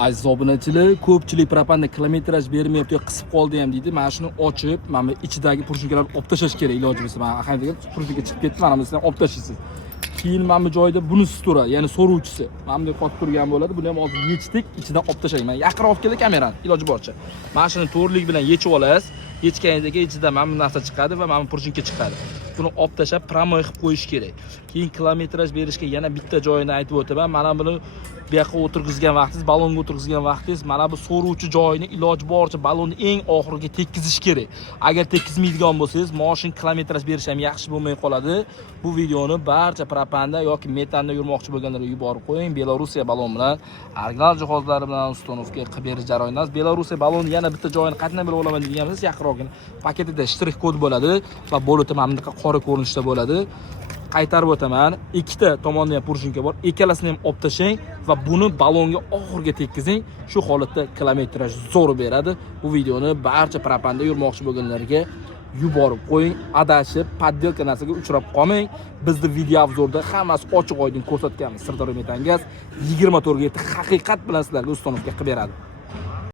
Aziz obunachilar, ko'pchilik propanda kilometraj bermayapti, qisib qoldi ham deydi. Mana shuni ochib, mana ichidagi purshinkalarni olib tashlash kerak iloji bo'lsa. Mana qanday purshinka chiqib ketdi, mana bunisidan olib tashlaysiz. Keyin mana bu joyda bunisi turadi, ya'ni so'ruvchisi. Mana bunday qotib turgan bo'ladi. Buni ham hozir yechdik, ichidan olib tashlang. Mana yaqinroq keldi kamerani, iloji boricha. Mana shuni to'g'rilik bilan yechib olasiz. Yechganingizda ichidan mana bu narsa chiqadi va mana bu purshinka chiqadi. Buni olib tashlab promoy qilib qo'yish kerak. Keyin kilometraj berishga yana bitta joyini aytib o'taman. Mana buni bu yoqqa o'tirgizgan vaqtingiz, balonga o'tirgizgan vaqtingiz mana bu so'ruvchi joyini iloji boricha balonni eng oxiriga tekkizish kerak. Agar tekkizmaydigan bo'lsangiz, mashina kilometraj berish ham yaxshi bo'lmay qoladi. Bu videoni barcha propanda yoki metanda yurmoqchi bo'lganlar yuborib qo'ying. Belorussiya balon bilan, original jihozlari bilan ustanovka qilib berish jarayonida. Belorussiya balon yana bitta joyini qatnay bilib olaman degan bo'lsangiz, yaqinroqgina paketida shtrix kod bo'ladi va bo'lib mana bunaqa qora ko'rinishda bo'ladi. Qaytarib o'taman. Ikkita tomonda ham purshinka bor. Ikkalasini ham olib tashlang va buni balonga oxirga tekkizing. Shu holatda kilometraj zo'r beradi. Bu videoni barcha propanda yurmoqchi bo'lganlarga yuborib qo'ying. Adashib, poddelka narsaga uchrab qolmang. Bizni video obzorda hammasi ochiq oydin ko'rsatganmiz. Sirdaryo Metangaz 24 ga haqiqat bilan sizlarga ustanovka qilib beradi.